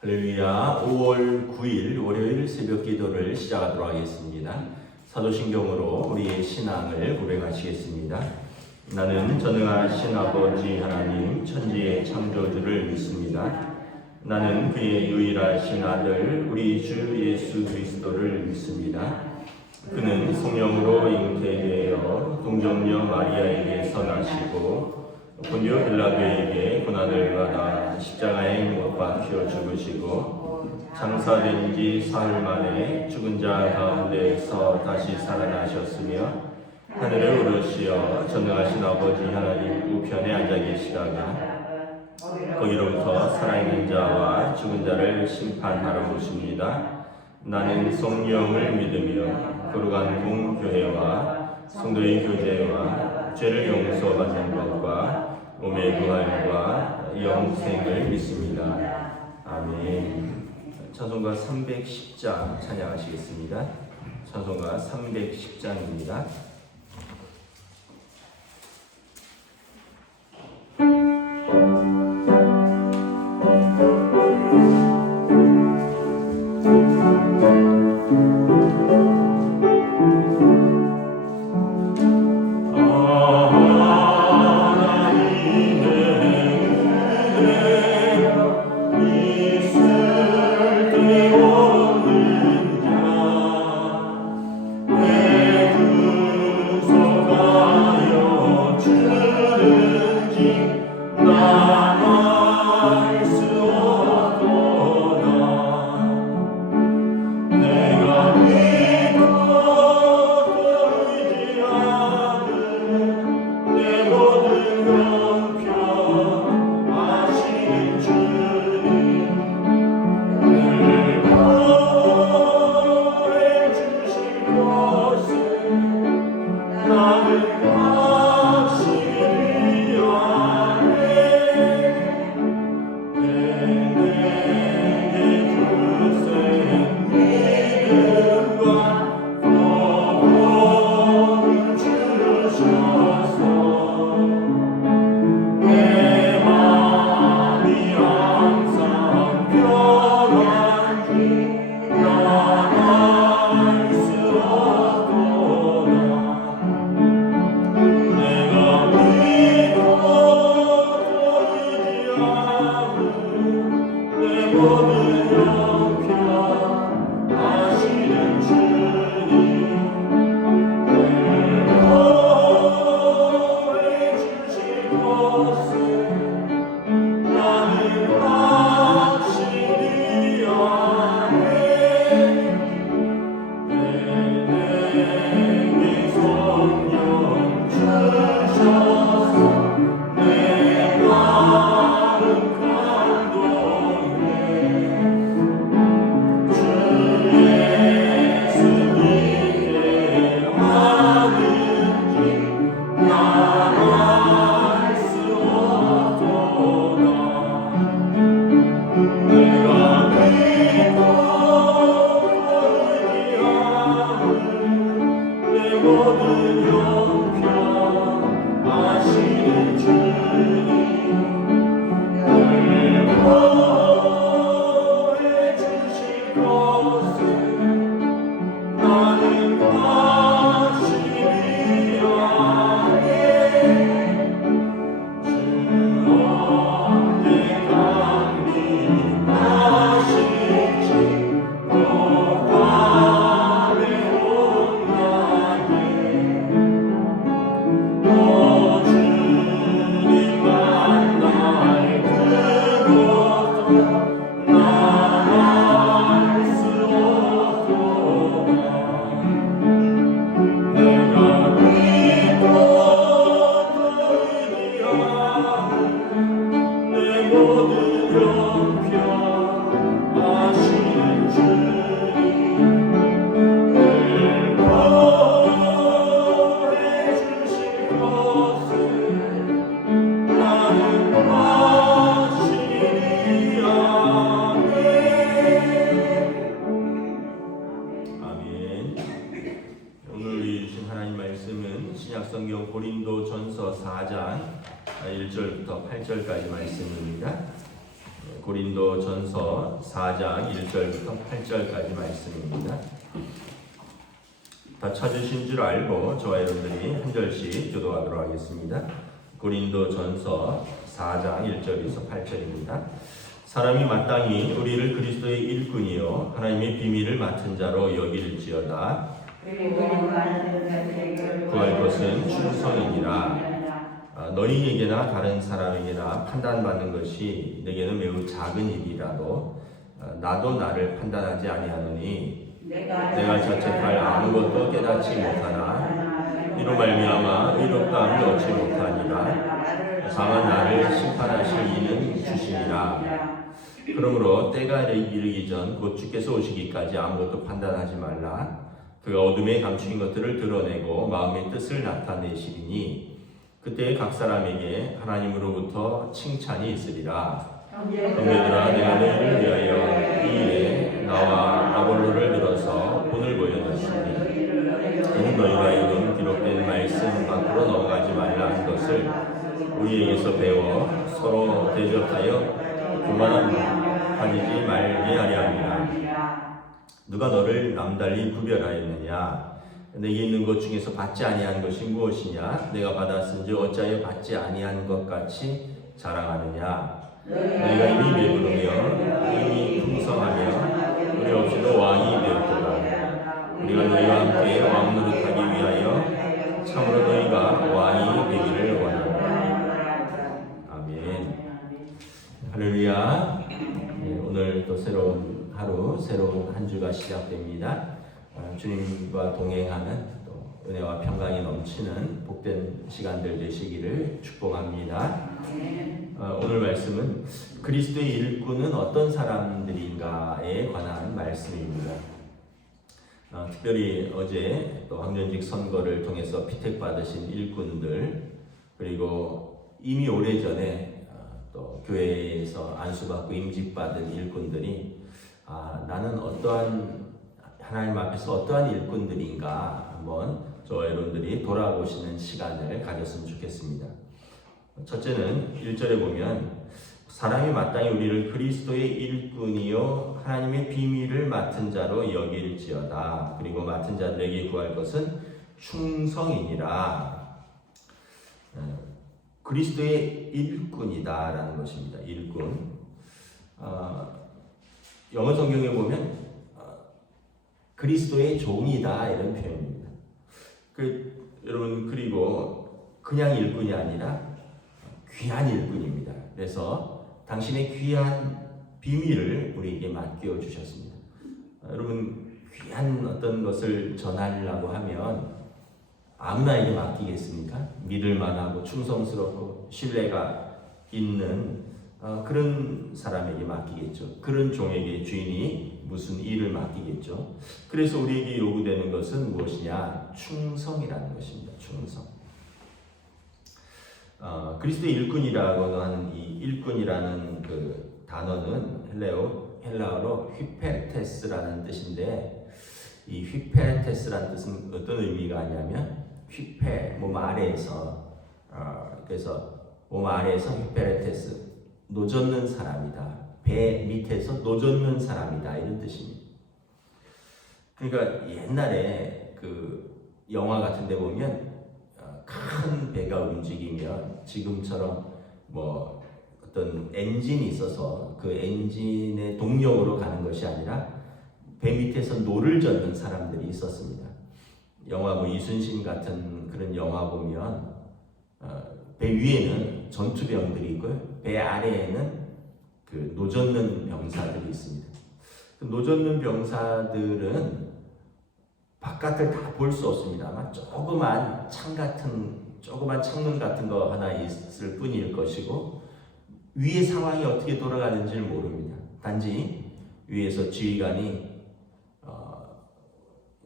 할렐루야. 5월 9일 월요일 새벽 기도를 시작하도록 하겠습니다. 사도신경으로 우리의 신앙을 고백하시겠습니다. 나는 전능하신 아버지 하나님 천지의 창조주를 믿습니다. 나는 그의 유일하신 아들 우리 주 예수 그리스도를 믿습니다. 그는 성령으로 잉태되어 동정녀 마리아에게서 나시고 본디오 빌라도에게 고난을 받아 십자가에 못 박혀 죽으시고 장사된 지 사흘 만에 죽은 자 가운데에서 다시 살아나셨으며 하늘에 오르시어 전능하신 아버지 하나님 우편에 앉아 계시다가 거기로부터 살아있는 자와 죽은 자를 심판하러 오십니다. 나는 성령을 믿으며 거룩한 공교회와 성도의 교제와 죄를 용서받는 것과 몸의 부활과 영생을 믿습니다. 아멘. 찬송가 310장 찬양하시겠습니다. 찬송가 310장입니다. 신약성경 고린도전서 4장 1절부터 8절까지 말씀입니다. 고린도 고린도전서 4장 1절부터 8절까지 말씀입니다. 다 찾으신 줄 알고 저와 여러분들이 한 절씩 교도하도록 하겠습니다. 고린도전서 4장 1절에서 8절입니다. 사람이 마땅히 우리를 그리스도의 일꾼이요 하나님의 비밀을 맡은 자로 여길지어다. 구할 것은 충성이니라. 너희에게나 다른 사람에게나 판단받는 것이 내게는 매우 작은 일이라도 나도 나를 판단하지 아니하노니 내가 자책할 아무것도 깨닫지 못하나 이로 말미암아 의롭다함을 얻지 못하니라. 다만 나를 심판하실 이는 주시니라. 그러므로 때가 이르기 전 곧 주께서 오시기까지 아무것도 판단하지 말라. 그가 어둠에 감추인 것들을 드러내고 마음의 뜻을 나타내시리니 그때 각 사람에게 하나님으로부터 칭찬이 있으리라. 형제들아, 내가 너희를 위하여 이 일에 나와 아볼로를 들어서 본을 보여줬으니 이는 너희가 하여금 기록된 말씀 밖으로 넘어가지 말라 한 것을 우리에게서 배워 서로 대적하여 교만함 가지지 말게 하려 함이라. 누가 너를 남달리 구별하였느냐? 내게 있는 것 중에서 받지 아니한 것이 무엇이냐? 내가 받았은지 어찌하여 받지 아니한 것 같이 자랑하느냐? 너희가 이미 배부르며 이미 풍성하며 우리 없이도 왕이 되었도다. 우리가 너희와 함께 왕 노릇하기 위하여 참으로 너희가 왕이 되기를 원한다. 아멘. 할렐루야. 네, 오늘 또 새로운 하루, 새로운 한 주가 시작됩니다. 주님과 동행하는 또 은혜와 평강이 넘치는 복된 시간들 되시기를 축복합니다. 오늘 말씀은 그리스도의 일꾼은 어떤 사람들인가에 관한 말씀입니다. 특별히 어제 또 황전직 선거를 통해서 피택받으신 일꾼들, 그리고 이미 오래전에 또 교회에서 안수받고 임직받은 일꾼들이 나는 하나님 앞에서 어떠한 일꾼들인가 한번 저와 여러분들이 돌아보시는 시간을 가졌으면 좋겠습니다. 첫째는 1절에 보면 사람이 마땅히 우리를 그리스도의 일꾼이요 하나님의 비밀을 맡은 자로 여길지어다. 그리고 맡은 자들에게 구할 것은 충성이니라. 그리스도의 일꾼이다라는 것입니다. 일꾼. 영어 성경에 보면 그리스도의 종이다 이런 표현입니다. 여러분 그리고 그냥 일꾼이 아니라 귀한 일꾼입니다. 그래서 당신의 귀한 비밀을 우리에게 맡겨 주셨습니다. 여러분 귀한 어떤 것을 전하려고 하면 아무나에게 맡기겠습니까? 믿을 만하고 충성스럽고 신뢰가 있는 그런 사람에게 맡기겠죠. 그런 종에게 주인이 무슨 일을 맡기겠죠. 그래서 우리에게 요구되는 것은 무엇이냐? 충성이라는 것입니다. 충성. 그리스도의 일꾼이라고 하는 이 일꾼이라는 그 단어는 헬라어로 휘페르테스라는 뜻인데, 이 휘페르테스라는 뜻은 어떤 의미가 있냐면 몸 아래에서 그래서 몸 아래에서 휘페르테스, 노젓는 사람이다. 배 밑에서 노젓는 사람이다 이런 뜻입니다. 그러니까 옛날에 그 영화 같은 데 보면 큰 배가 움직이면 지금처럼 뭐 어떤 엔진이 있어서 그 엔진의 동력으로 가는 것이 아니라 배 밑에서 노를 젓는 사람들이 있었습니다. 영화 뭐 이순신 같은 그런 영화 보면 배 위에는 전투병들이 있고요. 배 아래에는 그 노젓는 병사들이 있습니다. 그 노젓는 병사들은 바깥을 다 볼 수 없습니다만 조그만 창문 같은 거 하나 있을 뿐일 것이고 위의 상황이 어떻게 돌아가는지를 모릅니다. 단지 위에서 지휘관이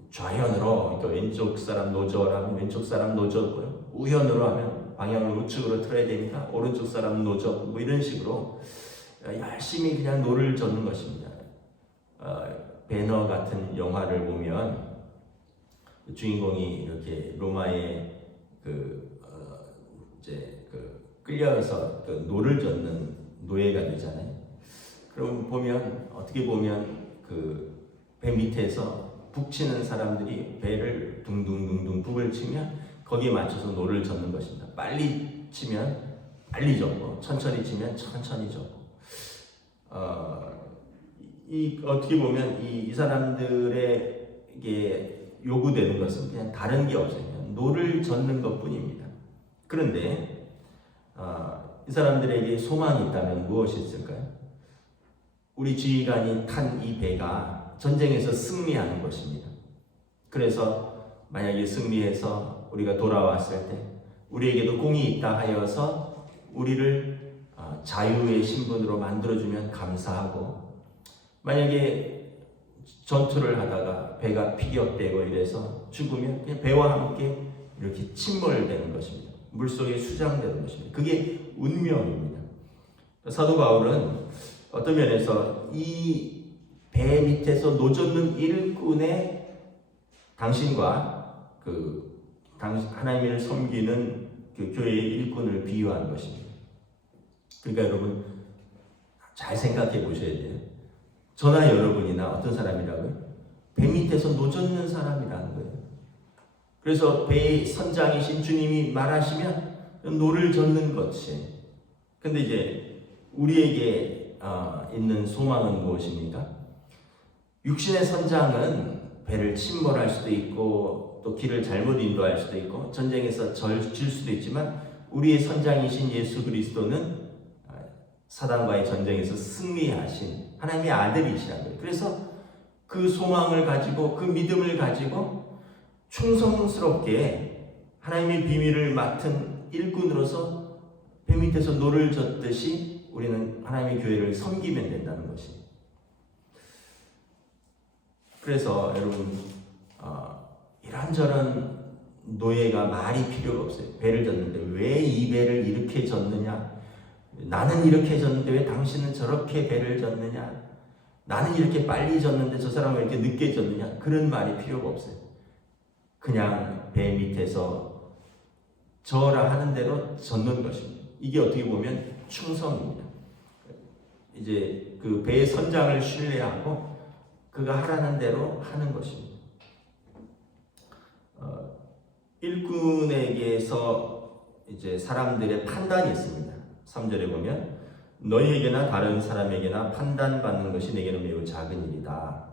좌현으로 그러니까 왼쪽 사람 노젓하면 왼쪽 사람 노젓고요. 우현으로 하면 방향을 우측으로 틀어야 되니까 오른쪽 사람 노젓 뭐 이런 식으로 열심히 그냥 노를 젓는 것입니다. 배너 같은 영화를 보면 주인공이 이렇게 로마에 끌려서 노를 젓는 노예가 되잖아요. 그럼 보면 어떻게 보면 그 배 밑에서 북 치는 사람들이 배를 둥둥둥둥 북을 치면 거기에 맞춰서 노를 젓는 것입니다. 빨리 치면 빨리 젓고 천천히 치면 천천히 젓고 이 어떻게 보면 이 사람들에게 요구되는 것은 그냥 다른 게 없어요. 그냥 노를 젓는 것뿐입니다. 그런데 이 사람들에게 소망이 있다면 무엇이 있을까요? 우리 지휘관이 탄 이 배가 전쟁에서 승리하는 것입니다. 그래서 만약에 승리해서 우리가 돌아왔을 때 우리에게도 공이 있다 하여서 우리를 자유의 신분으로 만들어주면 감사하고, 만약에 전투를 하다가 배가 피격되고 이래서 죽으면 그냥 배와 함께 이렇게 침몰되는 것입니다. 물속에 수장되는 것입니다. 그게 운명입니다. 사도 바울은 어떤 면에서 이 배 밑에서 노젓는 일꾼의 당신과 하나님을 섬기는 그 교회의 일꾼을 비유한 것입니다. 그러니까 여러분 잘 생각해 보셔야 돼요. 저나 여러분이나 어떤 사람이라고요? 배 밑에서 노젓는 사람이라는 거예요. 그래서 배의 선장이신 주님이 말하시면 노를 젓는 것이. 근데 이제 우리에게 있는 소망은 무엇입니까? 육신의 선장은 배를 침몰할 수도 있고 또 길을 잘못 인도할 수도 있고 전쟁에서 질 수도 있지만, 우리의 선장이신 예수 그리스도는 사단과의 전쟁에서 승리하신 하나님의 아들이시라는 거예요. 그래서 그 소망을 가지고 그 믿음을 가지고 충성스럽게 하나님의 비밀을 맡은 일꾼으로서 배 밑에서 노를 젓듯이 우리는 하나님의 교회를 섬기면 된다는 것입니다. 그래서 여러분 이런저런 노예가 말이 필요가 없어요. 배를 젓는데 왜 이 배를 이렇게 젓느냐? 나는 이렇게 젓는데 왜 당신은 저렇게 배를 젓느냐? 나는 이렇게 빨리 젓는데 저 사람은 왜 이렇게 늦게 젓느냐? 그런 말이 필요가 없어요. 그냥 배 밑에서 저라 하는 대로 젓는 것입니다. 이게 어떻게 보면 충성입니다. 이제 그 배의 선장을 신뢰하고 그가 하라는 대로 하는 것입니다. 일꾼에게서 이제 사람들의 판단이 있습니다. 3절에 보면 너희에게나 다른 사람에게나 판단받는 것이 내게는 매우 작은 일이다.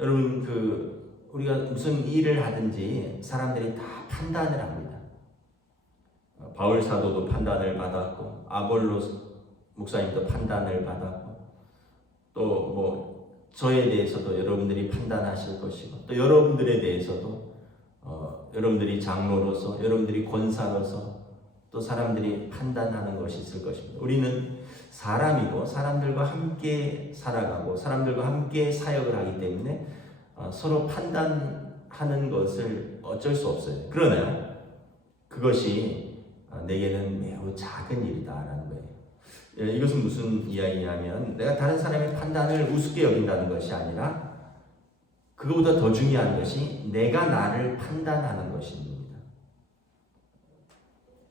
여러분 우리가 무슨 일을 하든지 사람들이 다 판단을 합니다. 바울 사도도 판단을 받았고 아볼로 목사님도 판단을 받았고 또 저에 대해서도 여러분들이 판단하실 것이고 또 여러분들에 대해서도 여러분들이 장로로서 여러분들이 권사로서 또 사람들이 판단하는 것이 있을 것입니다. 우리는 사람이고 사람들과 함께 살아가고 사람들과 함께 사역을 하기 때문에 서로 판단하는 것을 어쩔 수 없어요. 그러나 그것이 내게는 매우 작은 일이다라는 거예요. 이것은 무슨 이야기냐면 내가 다른 사람의 판단을 우습게 여긴다는 것이 아니라 그것보다 더 중요한 것이 내가 나를 판단하는 것입니다.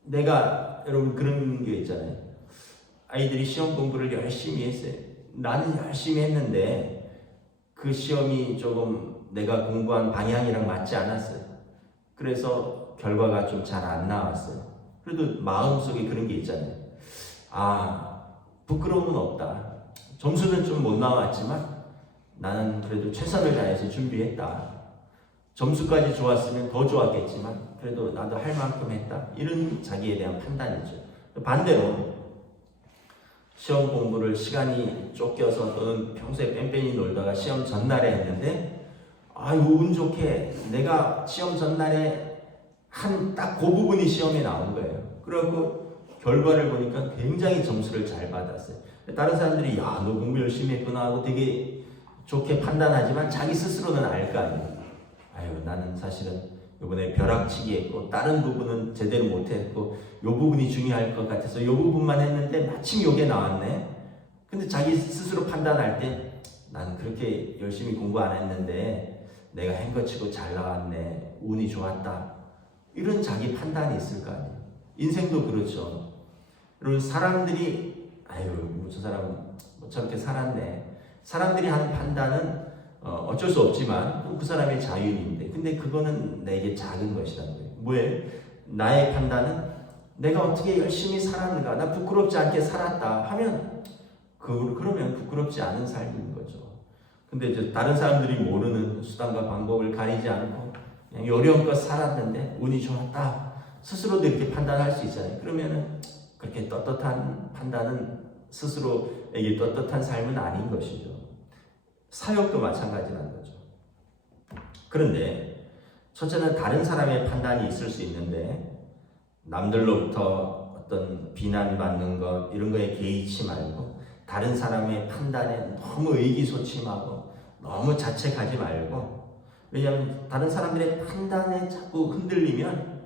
내가 여러분 그런 게 있잖아요. 아이들이 시험 공부를 열심히 했어요. 나는 열심히 했는데 그 시험이 조금 내가 공부한 방향이랑 맞지 않았어요. 그래서 결과가 좀 잘 안 나왔어요. 그래도 마음속에 그런 게 있잖아요. 부끄러움은 없다. 점수는 좀 못 나왔지만 나는 그래도 최선을 다해서 준비했다. 점수까지 좋았으면 더 좋았겠지만 그래도 나도 할 만큼 했다. 이런 자기에 대한 판단이죠. 반대로 시험 공부를 시간이 쫓겨서 또는 평소에 뺑뺑이 놀다가 시험 전날에 했는데 운 좋게 내가 시험 전날에 한 딱 그 부분이 시험에 나온 거예요. 그래갖고 결과를 보니까 굉장히 점수를 잘 받았어요. 다른 사람들이 야, 너 공부 열심히 했구나 하고 되게 좋게 판단하지만 자기 스스로는 알 거 아니에요. 나는 사실은 이번에 벼락치기 했고 다른 부분은 제대로 못했고 이 부분이 중요할 것 같아서 이 부분만 했는데 마침 이게 나왔네. 근데 자기 스스로 판단할 때 나는 그렇게 열심히 공부 안 했는데 내가 한 것 치고 잘 나왔네. 운이 좋았다. 이런 자기 판단이 있을 거 아니에요. 인생도 그렇죠. 여러분 사람들이 아유, 저 사람 뭐 저렇게 살았네. 사람들이 하는 판단은 어쩔 수 없지만 그 사람의 자유인데, 근데 그거는 내게 작은 것이라는 거예요. 뭐예요? 나의 판단은 내가 어떻게 열심히 살았는가, 나 부끄럽지 않게 살았다 하면 그러면 부끄럽지 않은 삶인 거죠. 근데 이제 다른 사람들이 모르는 수단과 방법을 가리지 않고 그냥 요령껏 살았는데 운이 좋았다 스스로도 이렇게 판단할 수 있잖아요. 그러면은 그렇게 떳떳한 판단은 스스로에게 떳떳한 삶은 아닌 것이죠. 사역도 마찬가지라는 거죠. 그런데 첫째는 다른 사람의 판단이 있을 수 있는데 남들로부터 어떤 비난받는 것 이런 거에 개의치 말고 다른 사람의 판단에 너무 의기소침하고 너무 자책하지 말고, 왜냐하면 다른 사람들의 판단에 자꾸 흔들리면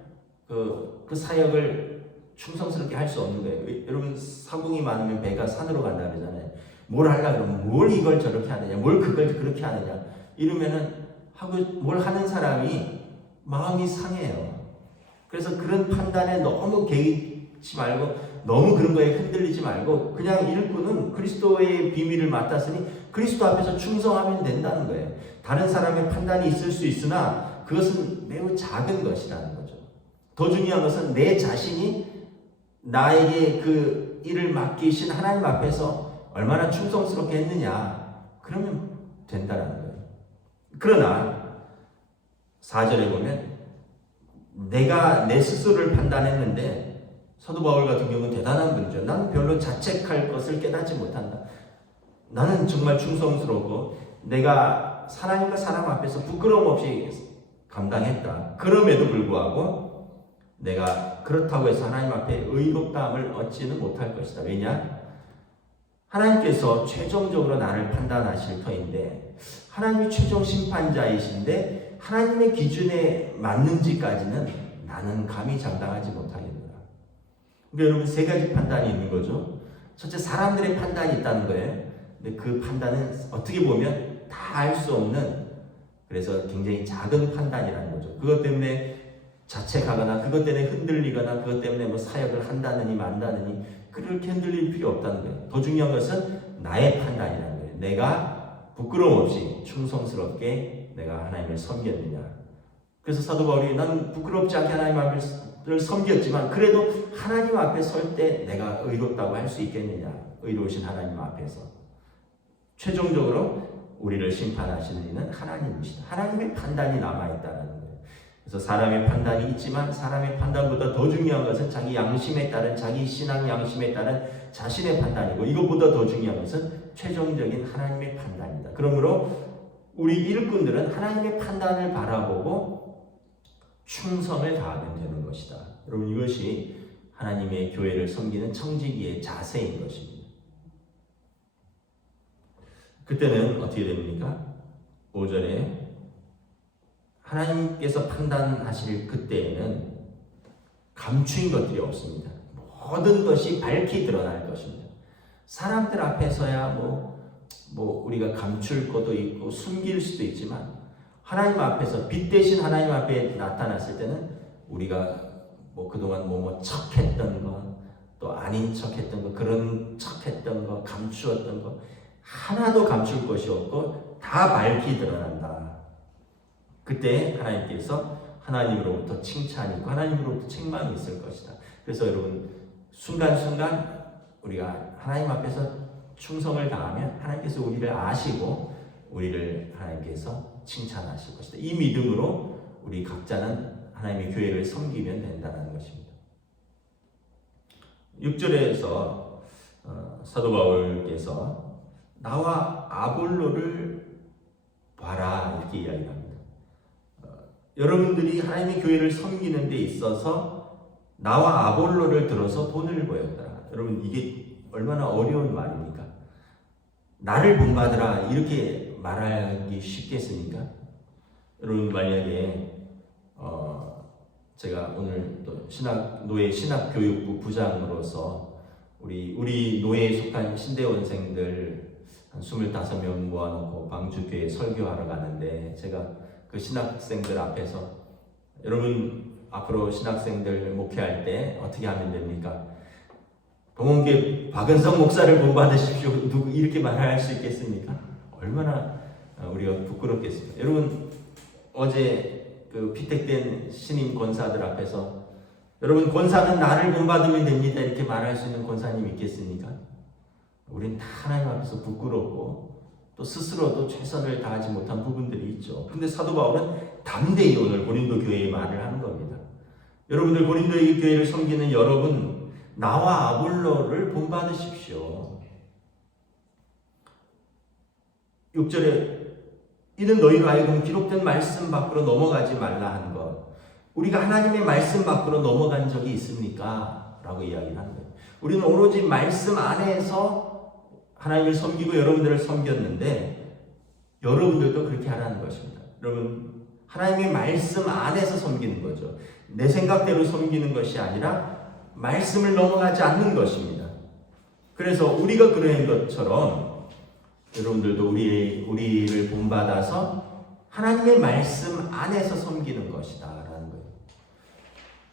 그 사역을 충성스럽게 할 수 없는 거예요. 여러분 사공이 많으면 배가 산으로 간다 그러잖아요. 뭘 하려고 그러면 뭘 이걸 저렇게 하느냐, 뭘 그걸 그렇게 하느냐 이러면은 하고 뭘 하는 사람이 마음이 상해요. 그래서 그런 판단에 너무 개의치 말고 너무 그런 거에 흔들리지 말고 그냥 일꾼은 그리스도의 비밀을 맡았으니 그리스도 앞에서 충성하면 된다는 거예요. 다른 사람의 판단이 있을 수 있으나 그것은 매우 작은 것이라는 거죠. 더 중요한 것은 내 자신이 나에게 그 일을 맡기신 하나님 앞에서 얼마나 충성스럽게 했느냐, 그러면 된다는 거예요. 그러나 4절에 보면 내가 내 스스로를 판단했는데, 사도 바울 같은 경우는 대단한 분이죠. 나는 별로 자책할 것을 깨닫지 못한다. 나는 정말 충성스럽고 내가 하나님과 사람 앞에서 부끄러움 없이 감당했다. 그럼에도 불구하고 내가 그렇다고 해서 하나님 앞에 의롭다함을 얻지는 못할 것이다. 왜냐? 하나님께서 최종적으로 나를 판단하실 터인데, 하나님이 최종 심판자이신데 하나님의 기준에 맞는지까지는 나는 감히 장담하지 못하겠노라. 그러니까 여러분 세 가지 판단이 있는 거죠. 첫째, 사람들의 판단이 있다는 거예요. 근데 그 판단은 어떻게 보면 다 알 수 없는, 그래서 굉장히 작은 판단이라는 거죠. 그것 때문에 자책하거나 그것 때문에 흔들리거나 그것 때문에 뭐 사역을 한다느니 만다느니 그렇게 흔들릴 필요 없다는 거예요. 더 중요한 것은 나의 판단이라는 거예요. 내가 부끄러움 없이 충성스럽게 내가 하나님을 섬겼느냐. 그래서 사도 바울이 난 부끄럽지 않게 하나님 앞을 섬겼지만 그래도 하나님 앞에 설 때 내가 의롭다고 할 수 있겠느냐. 의로우신 하나님 앞에서 최종적으로 우리를 심판하시는 이는 하나님이시다. 하나님의 판단이 남아있다는 거예요. 그래서 사람의 판단이 있지만 사람의 판단보다 더 중요한 것은 자기 양심에 따른, 자기 신앙 양심에 따른 자신의 판단이고, 이것보다 더 중요한 것은 최종적인 하나님의 판단이다. 그러므로 우리 일꾼들은 하나님의 판단을 바라보고 충성을 다하면 되는 것이다. 여러분 이것이 하나님의 교회를 섬기는 청지기의 자세인 것입니다. 그때는 어떻게 됩니까? 5절에 하나님께서 판단하실 그때에는 감추인 것들이 없습니다. 모든 것이 밝히 드러날 것입니다. 사람들 앞에서야 뭐 우리가 감출 것도 있고 숨길 수도 있지만 하나님 앞에서, 빛 대신 하나님 앞에 나타났을 때는 우리가 뭐 그동안 뭐 척했던 거, 또 아닌 척했던 거, 그런 척했던 거, 감추었던 거 하나도 감출 것이 없고 다 밝히 드러난다. 그때 하나님께서 하나님으로부터 칭찬이 있고 하나님으로부터 책망이 있을 것이다. 그래서 여러분 순간순간 우리가 하나님 앞에서 충성을 다하면 하나님께서 우리를 아시고 우리를 하나님께서 칭찬하실 것이다. 이 믿음으로 우리 각자는 하나님의 교회를 섬기면 된다는 것입니다. 6절에서 사도 바울께서 나와 아볼로를 봐라 이렇게 이야기합니다. 여러분들이 하나님의 교회를 섬기는 데 있어서 나와 아볼로를 들어서 본을 보였더라. 여러분 이게 얼마나 어려운 말입니까? 나를 본받으라 이렇게 말하기 쉽겠습니까? 여러분 만약에 제가 오늘 또 노예 신학교육부 부장으로서 우리 노예에 속한 신대원생들 한 25명 모아놓고 광주교회 설교하러 가는데, 제가 그 신학생들 앞에서 여러분 앞으로 신학생들 목회할 때 어떻게 하면 됩니까? 동원교회 박은성 목사를 본받으십시오. 누구 이렇게 말할 수 있겠습니까? 얼마나 우리가 부끄럽겠습니까? 여러분, 어제 그 피택된 신임 권사들 앞에서 여러분, 권사는 나를 본받으면 됩니다 이렇게 말할 수 있는 권사님 있겠습니까? 우린 다 하나님 앞에서 부끄럽고 또 스스로도 최선을 다하지 못한 부분들이 있죠. 근데 사도 바울은 담대히 오늘 고린도 교회의 말을 하는 겁니다. 여러분들, 고린도 교회를 섬기는 여러분, 나와 아볼로를 본받으십시오. 6절에 이는 너희로 하여금 기록된 말씀 밖으로 넘어가지 말라 한 것. 우리가 하나님의 말씀 밖으로 넘어간 적이 있습니까? 라고 이야기를 하는 거예요. 우리는 오로지 말씀 안에서 하나님을 섬기고 여러분들을 섬겼는데 여러분들도 그렇게 하라는 것입니다. 여러분, 하나님의 말씀 안에서 섬기는 거죠. 내 생각대로 섬기는 것이 아니라 말씀을 넘어가지 않는 것입니다. 그래서 우리가 그러한 것처럼 여러분들도 우리를 본받아서 하나님의 말씀 안에서 섬기는 것이다 라는 거예요.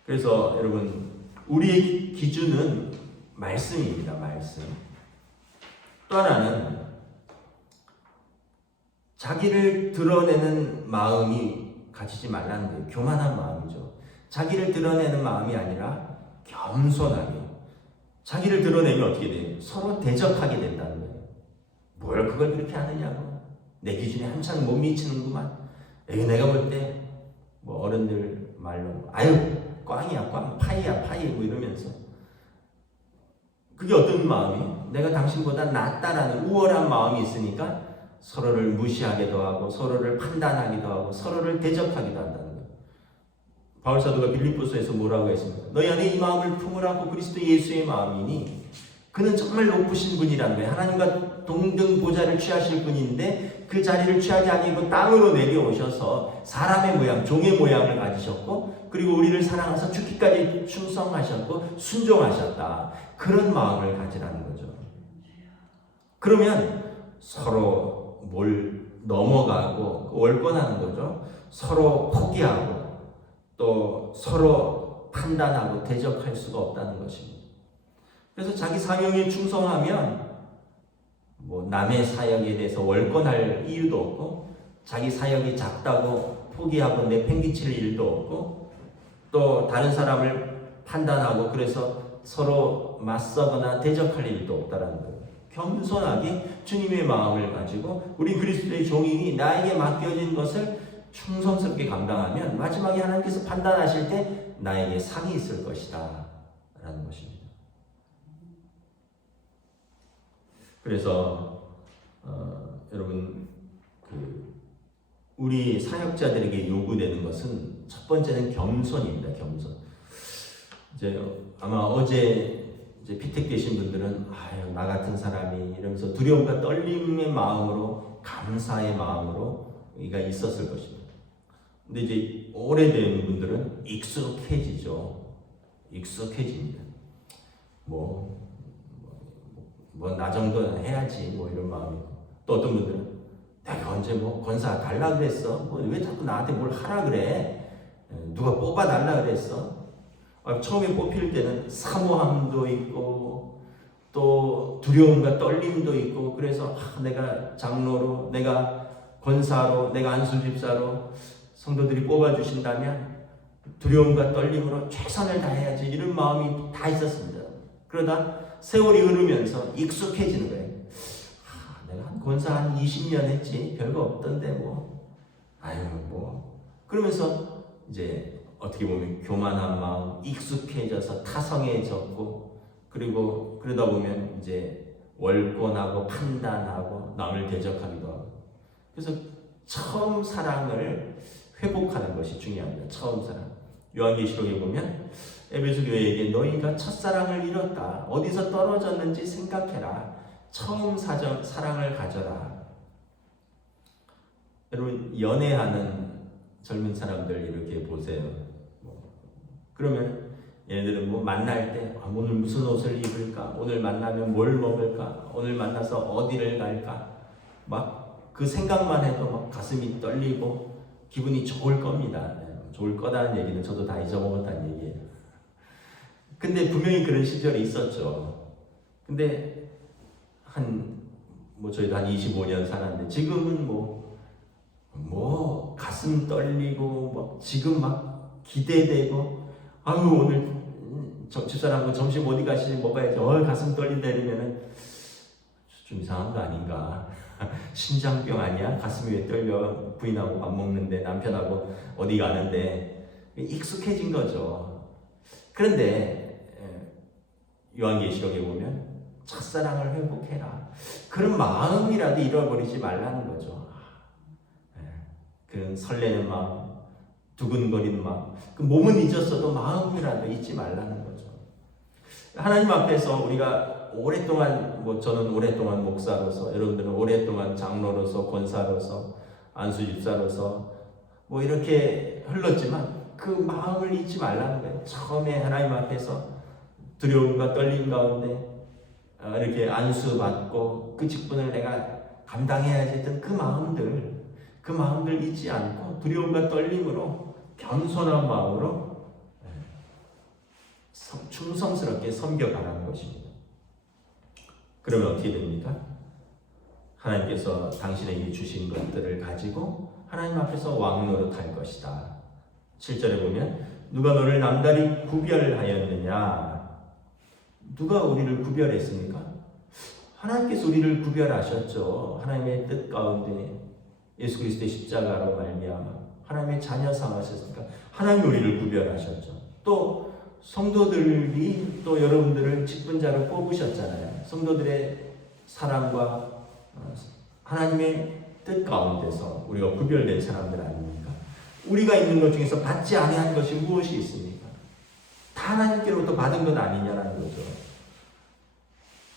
그래서 여러분, 우리의 기준은 말씀입니다. 말씀. 또 하나는 자기를 드러내는 마음이 가지지 말라는 거예요. 교만한 마음이죠. 자기를 드러내는 마음이 아니라 겸손하게. 자기를 드러내면 어떻게 돼요? 서로 대적하게 된다는 거예요. 뭘 그걸 그렇게 하느냐고. 내 기준에 한참 못 미치는구만. 내가 볼 때 뭐 어른들 말로 아유 꽝이야 꽝, 파이야 파이 뭐 이러면서, 그게 어떤 마음이? 내가 당신보다 낫다라는 우월한 마음이 있으니까 서로를 무시하기도 하고 서로를 판단하기도 하고 서로를 대적하기도 한다는 거예요. 바울 사도가 빌립보서에서 뭐라고 했습니까? 너희 안에 이 마음을 품으라고 그리스도 예수의 마음이니, 그는 정말 높으신 분이라는 거예요. 하나님과 동등 보좌를 취하실 분인데 그 자리를 취하지 아니고 땅으로 내려오셔서 사람의 모양, 종의 모양을 가지셨고, 그리고 우리를 사랑하셔서 죽기까지 충성하셨고 순종하셨다. 그런 마음을 가지라는 거죠. 그러면 서로 뭘 넘어가고 월권하는 거죠. 서로 포기하고 또 서로 판단하고 대적할 수가 없다는 것입니다. 그래서 자기 사명에 충성하면 뭐 남의 사역에 대해서 월권할 이유도 없고, 자기 사역이 작다고 포기하고 내팽개칠 일도 없고, 또 다른 사람을 판단하고 그래서 서로 맞서거나 대적할 일도 없다라는 거예요. 겸손하게 주님의 마음을 가지고 우리 그리스도의 종이니 나에게 맡겨진 것을 충성스럽게 감당하면 마지막에 하나님께서 판단하실 때 나에게 상이 있을 것이다 라는 것입니다. 그래서 여러분, 우리 사역자들에게 요구되는 것은 첫 번째는 겸손입니다. 겸손. 이제 아마 어제 피택되신 분들은 아유 나 같은 사람이 이러면서 두려움과 떨림의 마음으로, 감사의 마음으로 이가 있었을 것입니다. 근데 이제 오래된 분들은 익숙해지죠. 익숙해집니다. 나 정도는 해야지 뭐 이런 마음이고, 또 어떤 분들은 내가 언제 뭐 권사 달라 그랬어? 뭐 왜 자꾸 나한테 뭘 하라 그래? 누가 뽑아 달라 그랬어? 처음에 뽑힐 때는 사모함도 있고 또 두려움과 떨림도 있고, 그래서 내가 장로로, 내가 권사로, 내가 안수집사로 성도들이 뽑아주신다면 두려움과 떨림으로 최선을 다해야지 이런 마음이 다 있었습니다. 그러다 세월이 흐르면서 익숙해지는 거예요. 내가 한 권사 한 20년 했지 별거 없던데 그러면서 이제 어떻게 보면 교만한 마음, 익숙해져서 타성해졌고, 그리고 그러다 보면 이제 월권하고 판단하고 남을 대적하기도 하고. 그래서 처음 사랑을 회복하는 것이 중요합니다. 처음 사랑. 요한계시록에 보면 에베소 교회에게 너희가 첫사랑을 잃었다. 어디서 떨어졌는지 생각해라. 처음 사랑을 가져라. 여러분, 연애하는 젊은 사람들 이렇게 보세요. 그러면 얘네들은 만날 때 오늘 무슨 옷을 입을까? 오늘 만나면 뭘 먹을까? 오늘 만나서 어디를 갈까? 그 생각만 해도 가슴이 떨리고 기분이 좋을 겁니다. 좋을 거다는 얘기는 저도 다 잊어먹었다는 얘기예요. 근데 분명히 그런 시절이 있었죠. 근데 저희도 한 25년 살았는데 지금은 가슴 떨리고 지금 막 기대되고 아유 오늘 집사람하고 점심 어디 가시지 먹어야지 가슴 떨린다 이러면은 좀 이상한 거 아닌가. 심장병 아니야? 가슴이 왜 떨려? 부인하고 밥 먹는데 남편하고 어디 가는데 익숙해진 거죠. 그런데 요한계시록에 보면 첫사랑을 회복해라. 그런 마음이라도 잃어버리지 말라는 거죠. 그런 설레는 마음, 두근거리는 마음, 그 몸은 잊었어도 마음이라도 잊지 말라는 거죠. 하나님 앞에서 우리가 오랫동안 저는 오랫동안 목사로서, 여러분들은 오랫동안 장로로서, 권사로서, 안수집사로서 이렇게 흘렀지만 그 마음을 잊지 말라는 거예요. 처음에 하나님 앞에서 두려움과 떨림 가운데 이렇게 안수받고 그 직분을 내가 감당해야지 했던 그 마음들 잊지 않고 두려움과 떨림으로 겸손한 마음으로 충성스럽게 섬겨가라는 것입니다. 그러면 어떻게 됩니까? 하나님께서 당신에게 주신 것들을 가지고 하나님 앞에서 왕노릇할 것이다. 7절에 보면 누가 너를 남다리 구별하였느냐? 누가 우리를 구별했습니까? 하나님께서 우리를 구별하셨죠. 하나님의 뜻 가운데 예수 그리스도의 십자가로 말미암아 하나님의 자녀 삼으셨으니까 하나님이 우리를 구별하셨죠. 또 성도들이 또 여러분들을 직분자로 뽑으셨잖아요. 성도들의 사랑과 하나님의 뜻 가운데서 우리가 구별된 사람들 아닙니까? 우리가 있는 것 중에서 받지 아니한 것이 무엇이 있습니까? 다 하나님께로부터 받은 것 아니냐라는 거죠.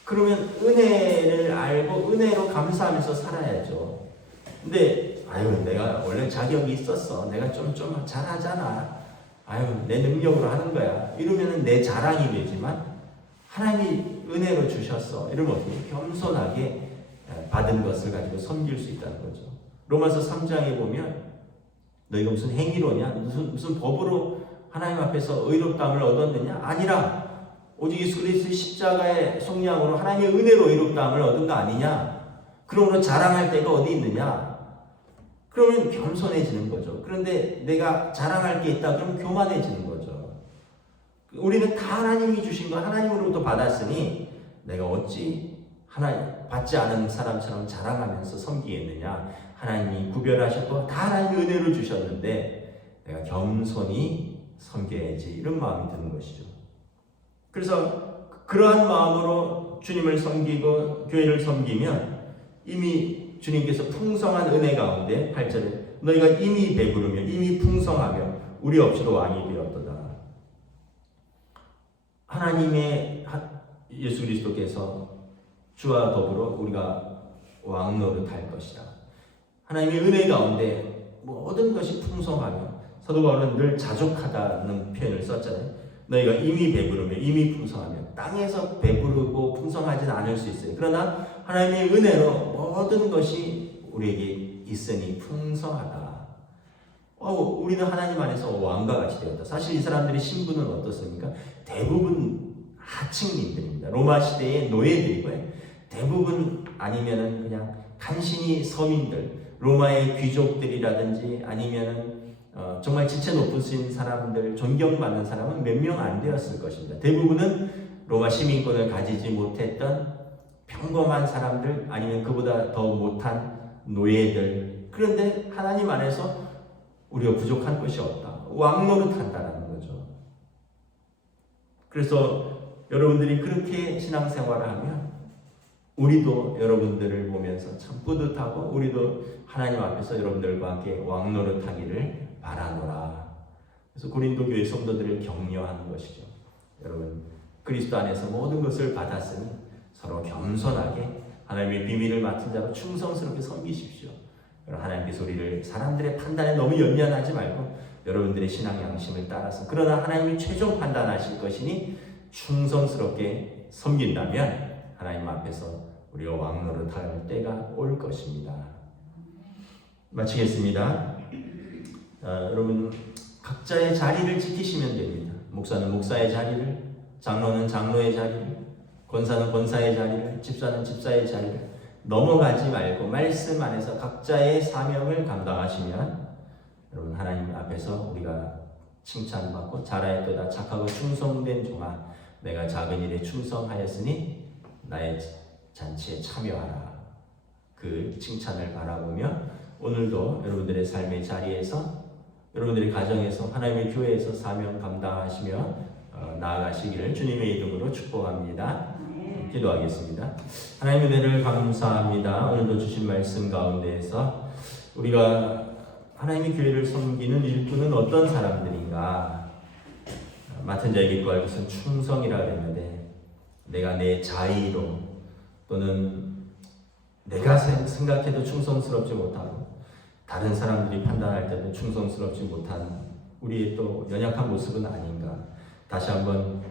그러면 은혜를 알고 은혜로 감사하면서 살아야죠. 근데 내가 원래 자격이 있었어. 내가 좀 잘하잖아. 내 능력으로 하는 거야. 이러면은 내 자랑이 되지만 하나님이 은혜로 주셨어. 이러면 어떻게 겸손하게 받은 것을 가지고 섬길 수 있다는 거죠. 로마서 3장에 보면 너희가 무슨 행위로냐? 무슨 법으로 하나님 앞에서 의롭다함을 얻었느냐? 아니라 오직 예수 그리스도의 십자가의 속량으로 하나님의 은혜로 의롭다함을 얻은 거 아니냐? 그러므로 자랑할 데가 어디 있느냐? 그러면 겸손해지는 거죠. 그런데 내가 자랑할 게 있다 그러면 교만해지는 거죠. 우리는 다 하나님이 주신 거 하나님으로부터 받았으니 내가 어찌 하나님 받지 않은 사람처럼 자랑하면서 섬기겠느냐? 하나님이 구별하셨고 다 하나님이 은혜를 주셨는데 내가 겸손히 섬겨야지 이런 마음이 드는 것이죠. 그래서 그러한 마음으로 주님을 섬기고 교회를 섬기면 이미 주님께서 풍성한 은혜 가운데 8절에 너희가 이미 배부르며 이미 풍성하며 우리 없이도 왕이 되었도다. 하나님의 예수 그리스도께서 주와 더불어 우리가 왕노릇할 것이다. 하나님의 은혜 가운데 모든 것이 풍성하며 사도 바울은 늘 자족하다는 표현을 썼잖아요. 너희가 이미 배부르며 이미 풍성하며 땅에서 배부르고 풍성하지는 않을 수 있어요. 그러나 하나님의 은혜로 모든 것이 우리에게 있으니 풍성하다. 우리는 하나님 안에서 왕과 같이 되었다. 사실 이 사람들의 신분은 어떻습니까? 대부분 하층민들입니다. 로마 시대의 노예들이고요. 대부분 아니면은 그냥 간신히 서민들, 로마의 귀족들이라든지 아니면은 정말 지체 높으신 사람들, 존경받는 사람은 몇 명 안 되었을 것입니다. 대부분은 로마 시민권을 가지지 못했던 평범한 사람들 아니면 그보다 더 못한 노예들. 그런데 하나님 안에서 우리가 부족한 것이 없다. 왕노릇한다라는 거죠. 그래서 여러분들이 그렇게 신앙생활을 하면 우리도 여러분들을 보면서 참 뿌듯하고 우리도 하나님 앞에서 여러분들과 함께 왕노릇하기를 바라노라. 그래서 고린도 교회 성도들을 격려하는 것이죠. 여러분 그리스도 안에서 모든 것을 받았으니 서로 겸손하게 하나님의 비밀을 맡은 자로 충성스럽게 섬기십시오. 하나님께서 우리를 사람들의 판단에 너무 연연하지 말고 여러분들의 신앙 양심을 따라서 그러나 하나님이 최종 판단하실 것이니 충성스럽게 섬긴다면 하나님 앞에서 우리가 왕노릇할 때가 올 것입니다. 마치겠습니다. 여러분 각자의 자리를 지키시면 됩니다. 목사는 목사의 자리를, 장로는 장로의 자리를, 권사는 권사의 자리를, 집사는 집사의 자리를 넘어가지 말고 말씀 안에서 각자의 사명을 감당하시면 여러분 하나님 앞에서 우리가 칭찬받고 잘하였도다 착하고 충성된 종아 내가 작은 일에 충성하였으니 나의 잔치에 참여하라. 그 칭찬을 바라보며 오늘도 여러분들의 삶의 자리에서 여러분들의 가정에서 하나님의 교회에서 사명 감당하시며 나아가시기를 주님의 이름으로 축복합니다. 기도하겠습니다. 하나님의 은혜를 감사합니다. 오늘도 주신 말씀 가운데에서 우리가 하나님의 교회를 섬기는 일꾼은 어떤 사람들인가? 맡은 자에게 구할 것은 충성이라 그랬는데 내가 내 자의로 또는 내가 생각해도 충성스럽지 못하고 다른 사람들이 판단할 때도 충성스럽지 못한 우리의 또 연약한 모습은 아닌가? 다시 한번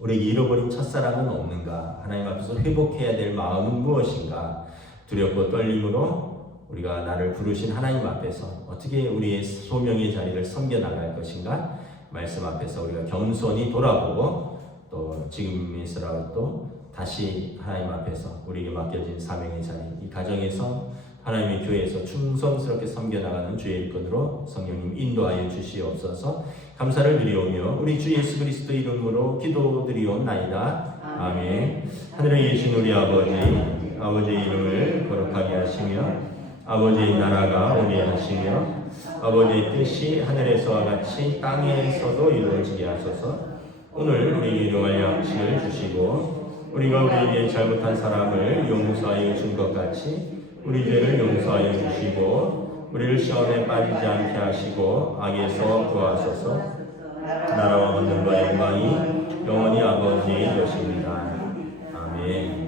우리에게 잃어버린 첫사랑은 없는가? 하나님 앞에서 회복해야 될 마음은 무엇인가? 두렵고 떨림으로 우리가 나를 부르신 하나님 앞에서 어떻게 우리의 소명의 자리를 섬겨나갈 것인가? 말씀 앞에서 우리가 겸손히 돌아보고 또 지금에서라도 다시 하나님 앞에서 우리에게 맡겨진 사명의 자리, 이 가정에서 하나님의 교회에서 충성스럽게 섬겨나가는 주의 일꾼으로 성령님 인도하여 주시옵소서. 감사를 드리오며 우리 주 예수 그리스도 이름으로 기도드리옵나이다. 아멘. 하늘에 계신 우리 아버지의 이름을 거룩하게 하시며 아버지의 나라가 오게 하시며 아버지의 뜻이 하늘에서와 같이 땅에서도 이루어지게 하소서. 오늘 우리에게 일용할 양식을 주시고 우리가 우리에게 잘못한 사람을 용서하여 준 것 같이 우리 죄를 용서하여 주시고 우리를 시험에 빠지지 않게 하시고 악에서 구하소서. 나라와 권능과 영광이 영원히 아버지의 것입니다. 아멘.